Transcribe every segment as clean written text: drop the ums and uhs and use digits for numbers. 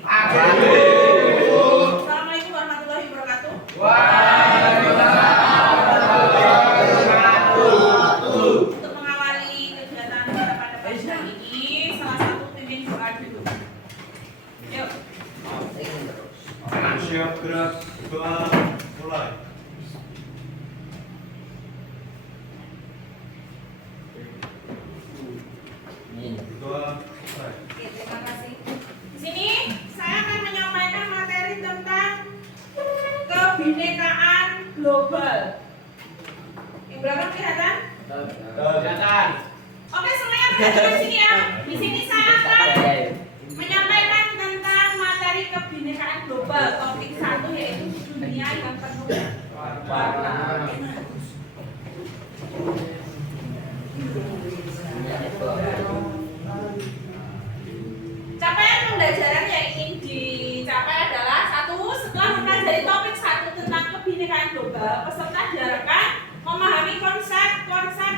Assalamualaikum warahmatullahi wabarakatuh. Untuk mengawali kegiatan kita pada pagi hari ini, salah satu pimpin doa dulu. Yuk. Siap gerak doa mulai. Doa mulai. Oke, terima kasih. Di sini saya akan menyampaikan materi tentang kebinekaan global. Yang berapa kelihatan? Kelihatan. Oke, semuanya perhatikan sini ya. Di sini saya akan menyampaikan tentang materi kebinekaan global. Topik 1 yaitu dunia yang penuh warna. Capaian pembelajaran yang ingin dicapai adalah 1. Setelah mempelajari topik 1 tentang kebinekaan global, peserta diharapkan memahami konsep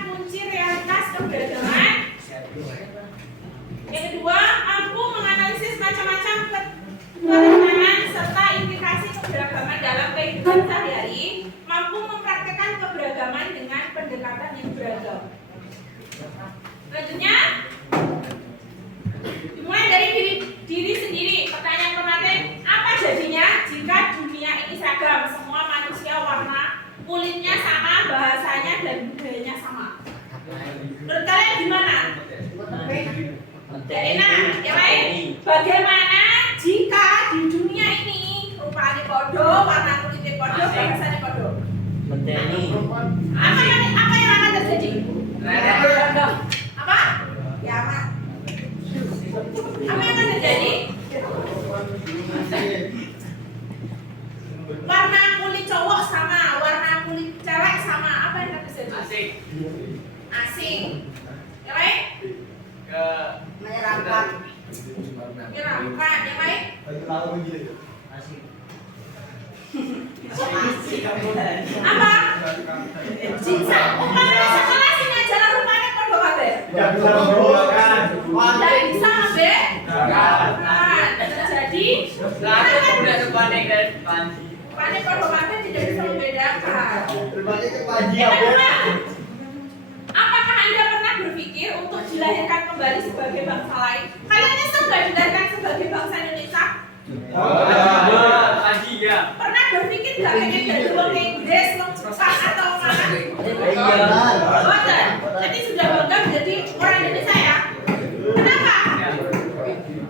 kunci realitas keberagaman. Yang kedua, mampu menganalisis macam-macam keragaman serta implikasi keberagaman dalam kehidupan sehari-hari, mampu mempraktekkan keberagaman dengan pendekatan yang beragam. Selanjutnya, dimulai dari diri sendiri. Pertanyaan kemarin, apa jadinya jika dunia ini seragam, semua manusia warna kulitnya sama, bahasanya dan budayanya sama? Menurut kalian gimana? Jadi yang lain, bagaimana jika di dunia ini rupanya podo, warna kulitnya podo, bahasanya podo? Apa yang akan terjadi? Apa? Kiamat. Apa yang akan terjadi? Warna kulit cowok sama, warna kulit cewek sama, apa yang akan terjadi? Asing. Yang lain? Menyeramkan. Yang lain? Apa? Jika umpamanya sekelas ini aja rupanya podo kabeh. Tidak bisa terjadi. Panik podo kabeh tidak bisa membedakan. Yang kedua, apakah Anda pernah berpikir untuk dilahirkan kembali sebagai bangsa lain? Kalian nyesel nggak dilahirkan sebagai bangsa Indonesia? Pernah berpikir nggak pengen jadi orang Inggris, orang Jepang atau mana? Boten. Jadi sudah bangga menjadi orang Indonesia ya? Kenapa?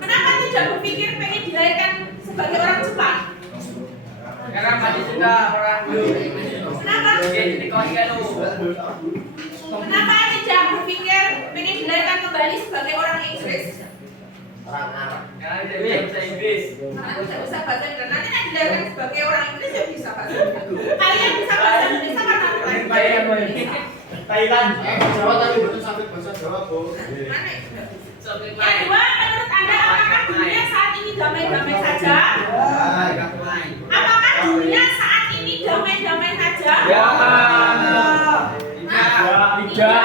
Kenapa tidak berpikir pengen dilahirkan sebagai orang Jepang? Karena masih suka orang Kenapa? Kenapa tidak berpikir pengen dilahirkan kembali sebagai orang Inggris? Karena dia bisa Inggris. Karena tidak bisa bahasa Inggris. Nanti yang dilahirkan sebagai orang Inggris ya bisa bahasa Inggris. Kalian bisa bahasa Indonesia karena apa? Thailand. Jawa tadi betul sampai bahasa Jawa, Bu. Mana itu? Yang kedua, menurut Anda apakah dunia saat ini damai-damai saja? Apakah dunia saat ini damai-damai saja? Tidak.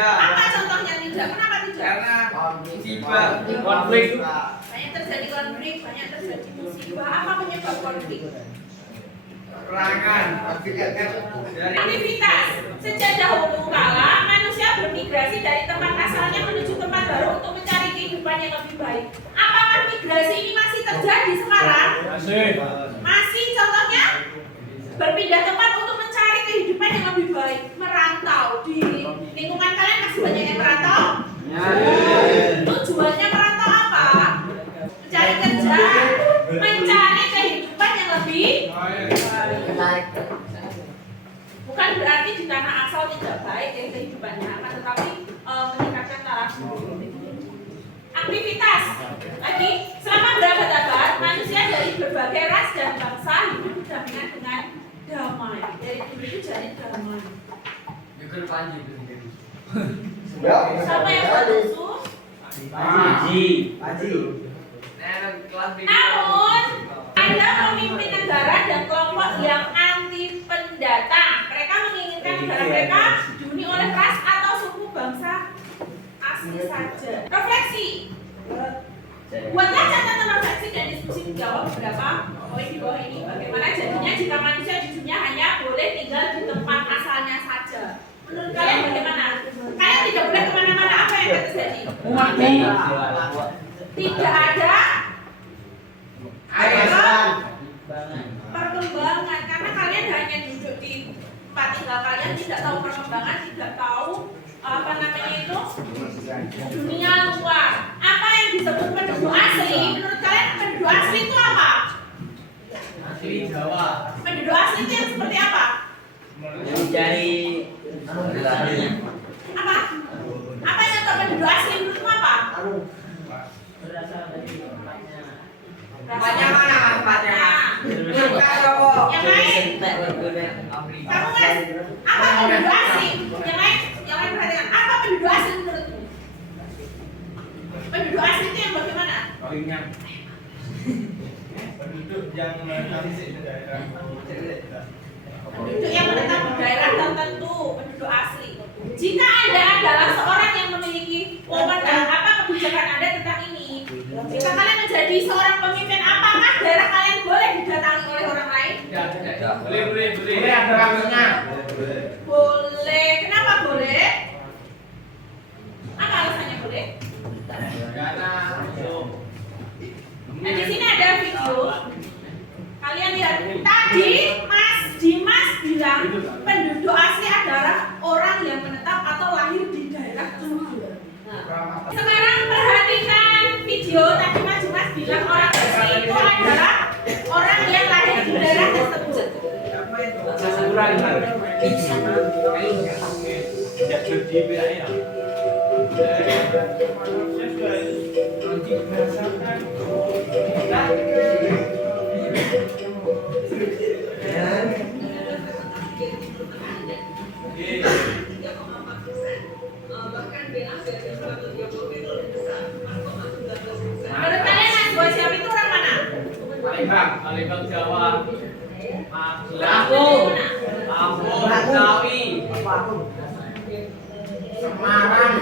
Apa contohnya tidak? Kenapa tidak? Karena musibah, konflik. Banyak terjadi konflik, banyak terjadi musibah. Apa penyebab konflik? Perangan. Aktivitas. Sejak dahulu kala, manusia bermigrasi dari tempat asalnya menuju tempat baru untuk mencari kehidupan yang lebih baik. Apakah migrasi ini masih terjadi sekarang? Masih. Contohnya, berpindah tempat untuk mencari kehidupan yang lebih baik. Merantau. Di lingkungan kalian masih banyak yang merantau? Tujuannya merantau apa? Mencari kerja, mencari kehidupan yang lebih baik. Bukan berarti di tanah asal tidak baik ya kehidupannya, akan tetapi meningkatkan taraf hidup. Aktivitas. Lagi, selama berabad-abad manusia dari berbagai ras dan bangsa hidup berdampingan dengan damai. Dari dulu itu jadi damai. Jujur panji itu. Siapa yang bersusu? Namun, ada pemimpin negara dan kelompok yang anti pendatang. Mereka menginginkan negara mereka dihuni oleh ras atau suku bangsa asli saja. Refleksi. Buatlah catatan refleksi dan diskusi menjawab beberapa poin di bawah ini. Bagaimana jadinya jika manusia di dunia hanya boleh tinggal di tempat asalnya saja? Menurut kalian bagaimana? Kalian tidak boleh kemana-mana, apa yang akan terjadi? Tidak ada perkembangan karena kalian hanya duduk di tempat tinggal kalian, tidak tahu perkembangan, tidak tahu apa namanya itu dunia luar. Apa yang disebut penduduk asli? Menurut kalian penduduk asli itu apa? Asli Jawa. Penduduk asli itu yang seperti apa? Mencari Apa? Apa yang tahu penduduk asli menurutmu apa? berasal dari tempatnya. Tempatnya mana? Tempatnya. Yang lain? Kamu mas? Apa penduduk asli? Yang lain? Yang lain perhatikan. Apa penduduk asli menurutmu? Penduduk asli itu yang bagaimana? penduduk yang asli di daerah. Penduduk yang menetap di daerah tertentu, penduduk asli. Jika Anda adalah seorang yang memiliki wewenang, apa kebijakan Anda tentang ini? Jika kalian menjadi seorang pemimpin, apakah daerah kalian boleh didatangi oleh orang lain? Boleh ada ramenya. Boleh. Kenapa boleh? Apa alasannya boleh? Karena Nah, di sini ada video. Kalian lihat. Tadi Mas Dimas bilang penduduk asli adalah orang yang menetap atau lahir di daerah tersebut. Nah, sekarang perhatikan video. Tadi Mas Dimas bilang orang asli itu adalah orang yang lahir di daerah tersebut. Tidak jadi wilayah. Menurut kalian Mas Boy siapa itu orang mana? Palembang Jawa. Aku. Betawi. Semarang.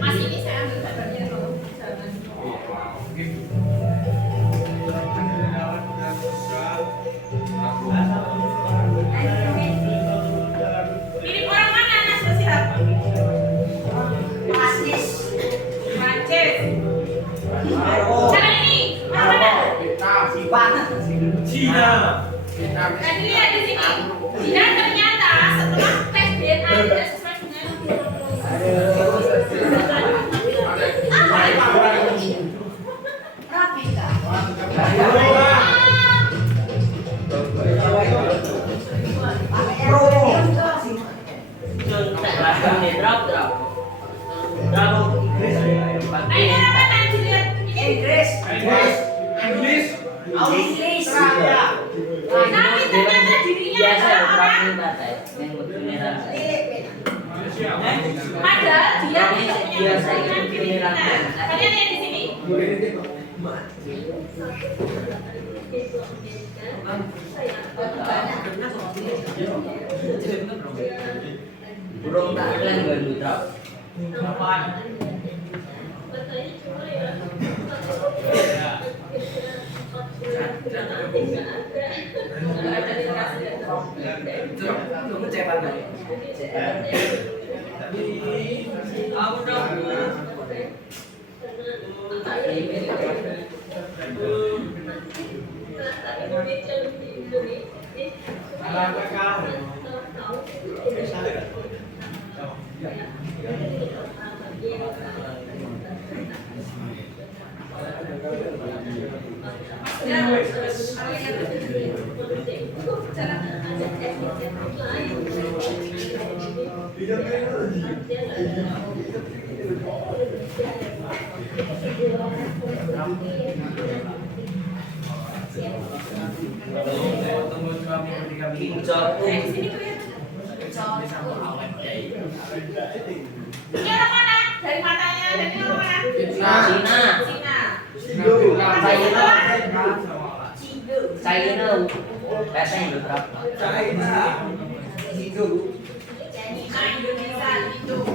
Mas ini saya ambil gambarnya loh. Mirip orang mana Mas Bosihab? Prancis. Prancis. Cara ini orang mana? Cina. Nah, dilihat di sini. Jika ternyata setelah tes DNA tidak sesuai dengan Nah, ini orang mana? Dilihat ini. Inggris. Tapi ternyata dirinya adalah orang padahal dia tidak punya keturunan Filipina. Kalian lihat di sini. Burung tak kalian gandul trap. Ini orang mana? Dari matanya, dan ini orang mana? China. Indonesia, Indo.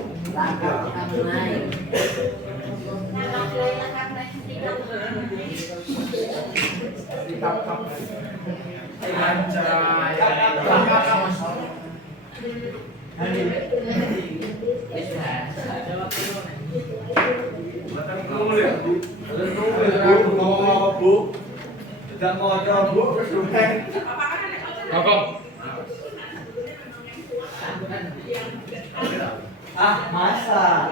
Tidak mau coba bu, masa?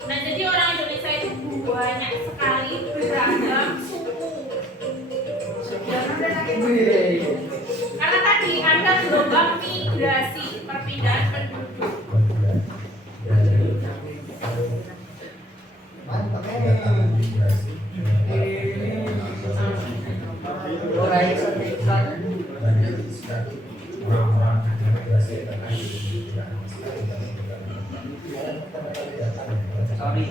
Nah, jadi orang Indonesia itu banyak sekali beragam suku. Karena tadi ada gelombang migrasi, perpindahan penduduk. Sorry,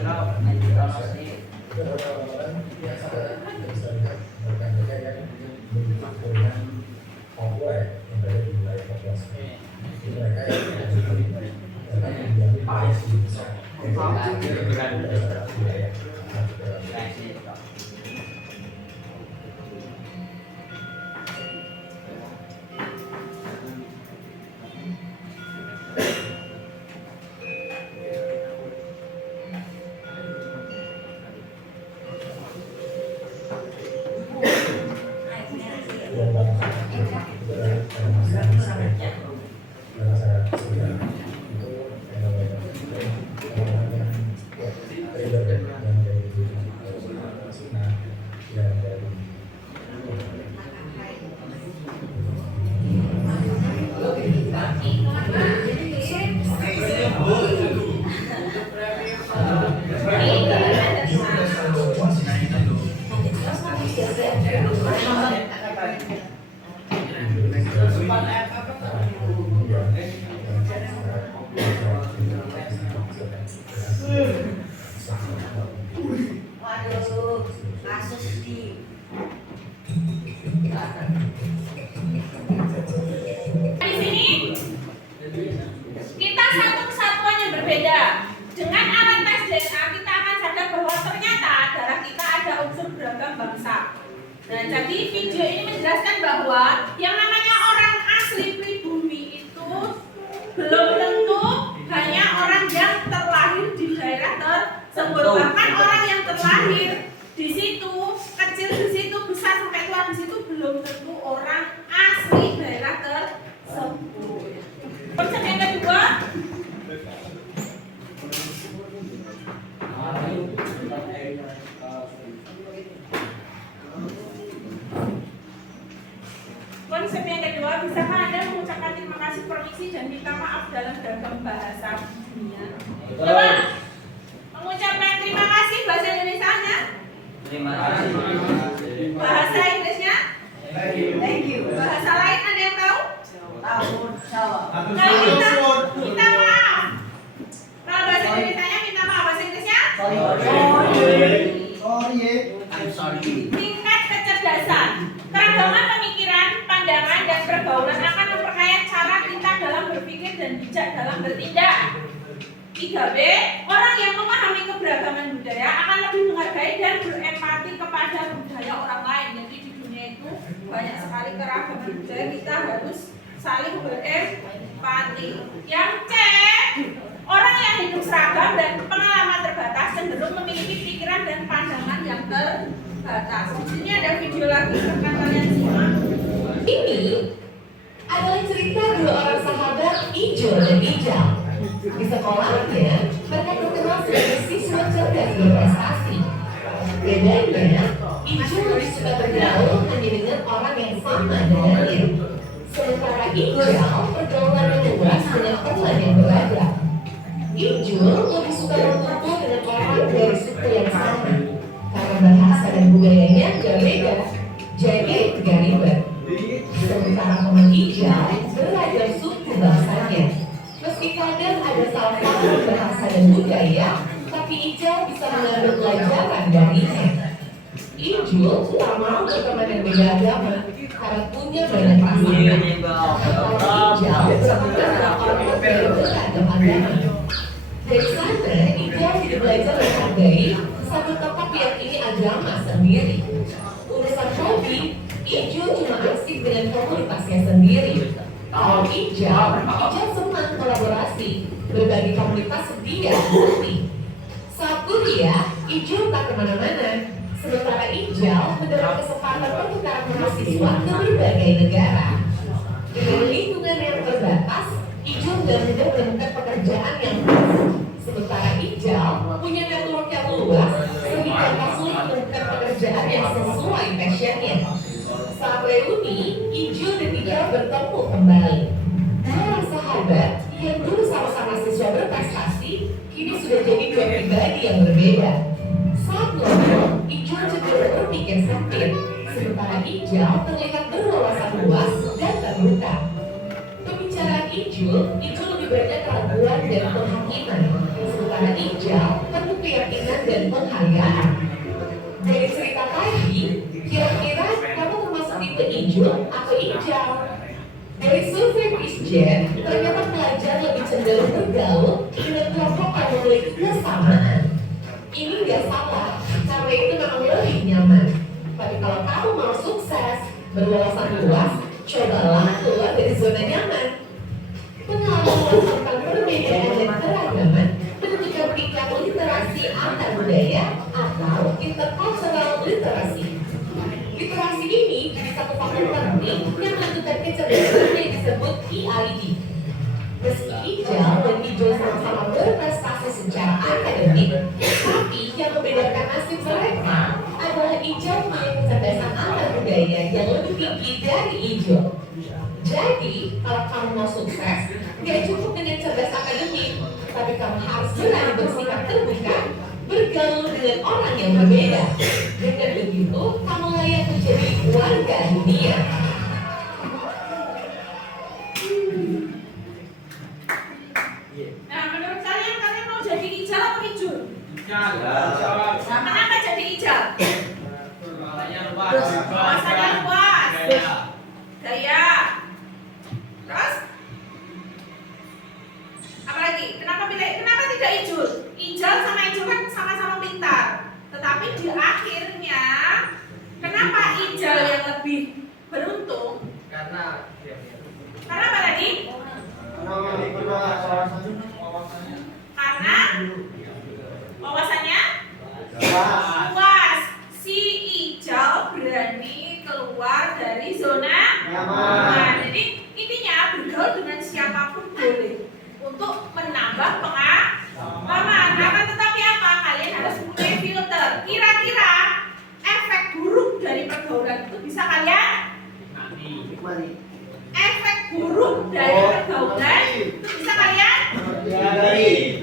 Waduh, kasus di Di sini kita satu kesatuan yang berbeda. Dengan alat tes DNA kita akan sadar bahwa ternyata darah kita ada unsur beragam bangsa. Nah, jadi video ini menjelaskan bahwa yang namanya orang asli pribumi itu belum tentu hanya orang yang terlahir di daerah tersebut. Bahkan orang yang terlahir di situ, kecil di situ, besar sampai tua di situ belum tentu orang asli daerah tersebut. Konsep yang kedua, bisakah Anda mengucapkan terima kasih, permisi, dan minta maaf dalam beragam bahasa dunia? Coba mengucapkan terima kasih bahasa Indonesianya. Terima kasih. Bahasa Inggrisnya? thank you. Bahasa lain ada yang tahu? Tahu, Jawa. Kalau minta maaf. Kalau bahasa Indonesianya minta maaf, bahasa Inggrisnya? I'm sorry. Tingkat kecerdasan, keragaman pemikiran, pandangan, dan pergaulan akan memperkaya cara kita dalam berpikir dan bijak dalam bertindak. 3B, orang yang memahami keberagaman budaya akan lebih menghargai dan berempati kepada budaya orang lain. Jadi di dunia itu banyak sekali keragaman budaya, kita harus saling berempati. Yang C, orang yang hidup seragam dan pengalaman terbatas cenderung memiliki pikiran dan pandangan yang terbatas. Di sini ada video lagi, akan kalian simak. Ini adalah cerita dua orang sahabat Ijo dan Ijal. Di sekolahnya, mereka terkenal sebagai siswa cerdas berprestasi. Bedanya, Ijo lebih suka bergaul hanya dengan orang yang sama dengannya. Sementara hijau, pergaulannya luas dengan teman yang beragam. Ijul lebih suka berkumpul dengan orang dari suku yang sama, karena bahasa dan budayanya gak beda, jadi gak ribet. Sementara teman hijau beragam suku bangsanya. Meski kadang ada salah paham bahasa dan budaya, tapi Ijul bisa mengambil pelajaran darinya. Ijul tak mau berteman yang beda agama karena punya banyak pasangan. Kalau Ijul berteman orang berbeda beragam agama. Dari sana, Ijul jadi belajar menghargai sambil tetap meyakini agama sendiri. Urusan hobi, Ijul cuma asik dengan komunitasnya sendiri. Kalau Ijul senang kolaborasi, berbagi komunitas setia hati. Saat kuliah, Ijul tak kemana-mana. Sementara Ijul mendapat kesempatan pertukaran mahasiswa ke berbagai negara. Dengan lingkungan yang terbatas, Ijul tidak mudah menemukan pekerjaan yang pas. Sementara Ijul punya network yang luas, sehingga tak sulit menemukan pekerjaan yang sesuai passionnya. Saat reuni, Ijul dan Ijul bertemu kembali. Dua sahabat yang dulu sama-sama siswa berprestasi, kini sudah jadi dua pribadi yang berbeda. Saat ngobrol, Ijul cenderung berpikir sempit, sementara Ijul terlihat berwawasan luas dan terbuka. Pembicaraan Ijul lebih banyak keraguan dan penghakiman, sementara Ijul penuh keyakinan dan penghargaan. Dari cerita tadi, kira-kira kamu termasuk tipe Ijul atau Ijul? Dari survei Pisjen, ternyata pelajar lebih cenderung bergaul dengan kelompok yang memiliki kesamaan. Ini nggak salah, karena itu memang lebih nyaman. Tapi kalau kamu mau sukses, berwawasan luas, cobalah keluar dari zona nyaman. Pengalaman tentang perbedaan dan keragaman menunjukkan tingkat literasi antar budaya atau intercultural literasi. Literasi ini jadi satu faktor penting yang menentukan kecerdasan yang disebut EID. Meski Ijul dan Ijul sama-sama berprestasi secara akademik, tapi yang membedakan nasib mereka adalah Ijul memiliki kecerdasan antar budaya yang lebih tinggi dari Ijul. Jadi, kalau kamu mau sukses, gak cukup dengan cerdas akademik, tapi kamu harus berani bersikap terbuka, bergaul dengan orang yang berbeda. Dengan begitu, kamu layak menjadi warga dunia. Nah, menurut kalian mau jadi Ijul atau Ijul? Ijul. Kenapa jadi Ijul? Wawasannya luas, gaya. Terus? Apalagi? Kenapa tidak Ijul? Ijul sama Ijul kan sama-sama pintar. Tetapi di akhirnya, kenapa Ijul yang lebih beruntung? Karena apa tadi? Karena wawasannya luas. Si Ijul berani keluar dari zona nyaman. Jadi intinya bergaul dengan siapapun boleh untuk menambah pengalaman. Akan tetapi apa? Kalian harus punya filter. Kira-kira efek buruk dari pergaulan itu bisa kalian nikmati. Efek buruk dari pergaulan itu bisa kalian hindari.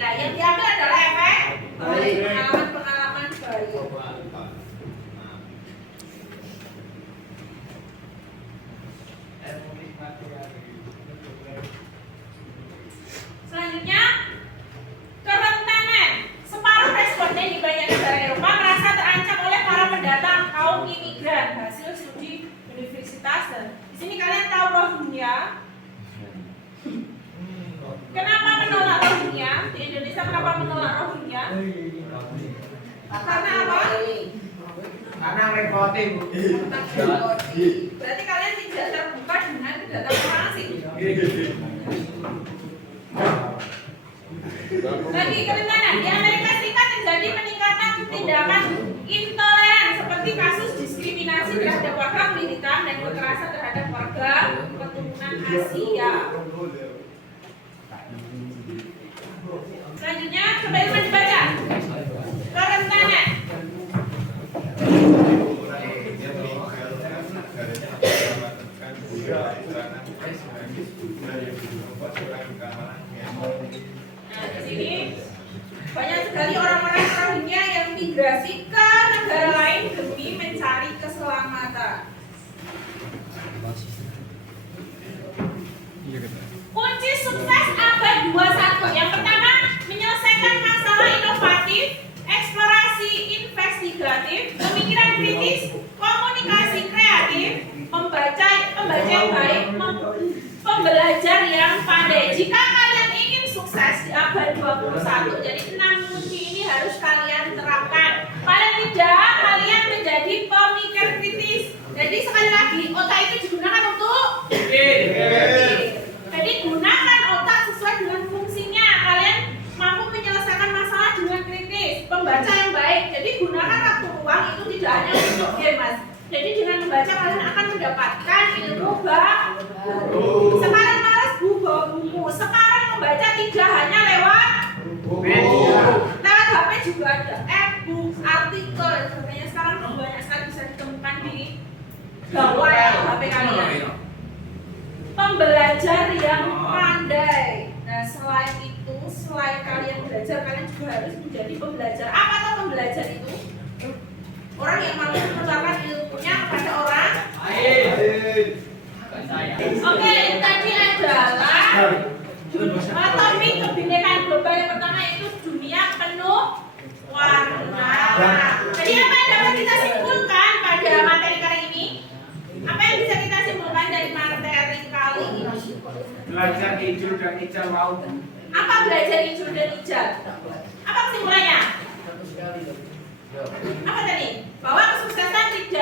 Nah, yang diambil adalah efek pengalaman baik. Selanjutnya, kerentanan. Separuh responden di banyak negara Eropa merasa terancam oleh para pendatang kaum imigran. Hasil studi universitas. Di sini kalian tahu Rohingya. Kenapa menolak Rohingya? Di Indonesia kenapa menolak Rohingya? Karena apa? Karena repotin. Berarti kalian tidak terbuka dengan kedatangan orang asing. Lagi kerentanan. Di Amerika Serikat terjadi peningkatan tindakan intoleran seperti kasus diskriminasi terhadap warga militan dan kekerasan terhadap warga keturunan Asia. Selanjutnya, coba Irman dibaca. Kerentanan. Nah, di sini banyak sekali orang-orang Rohingya yang migrasi ke negara lain demi mencari keselamatan. Kunci sukses abad 21. Yang pertama, menyelesaikan masalah inovatif, eksplorasi investigatif, pemikiran kritis, komunikasi kreatif, membaca yang baik, pembelajar yang pandai. Jika kalian ingin sukses di abad 21, jadi 6 kunci ini harus kalian terapkan. Paling tidak, kalian menjadi pemikir kritis. Jadi sekali lagi, otak itu digunakan untuk jadi gunakan otak sesuai dengan fungsinya. Kalian mampu menyelesaikan masalah dengan kritis, pembaca yang baik. Jadi gunakan waktu luang itu tidak hanya untuk game, Mas. Jadi dengan membaca kalian akan mendapatkan ilmu baru. Sekarang malas buka buku. Sekarang membaca tidak hanya lewat lewat HP juga ada e-book, artikel dan sebagainya. Sekarang banyak sekali bisa ditemukan di bawah HP kalian. Pembelajar yang pandai. Nah, selain itu, selain kalian belajar, kalian juga harus menjadi pembelajar. Apa tuh pembelajar itu? Orang yang mampu menularkan ilmunya kepada orang. Oke, tadi adalah topik kebinekaan global yang pertama, yaitu dunia penuh warna. Jadi apa yang dapat kita simpulkan pada materi kali ini? Apa yang bisa kita simpulkan dari materi kali ini? Belajar hijau dan hijau laut. Apa belajar hijau dan hijau? Apa kesimpulannya? Apa tadi? Bahwa kesuksesan tidak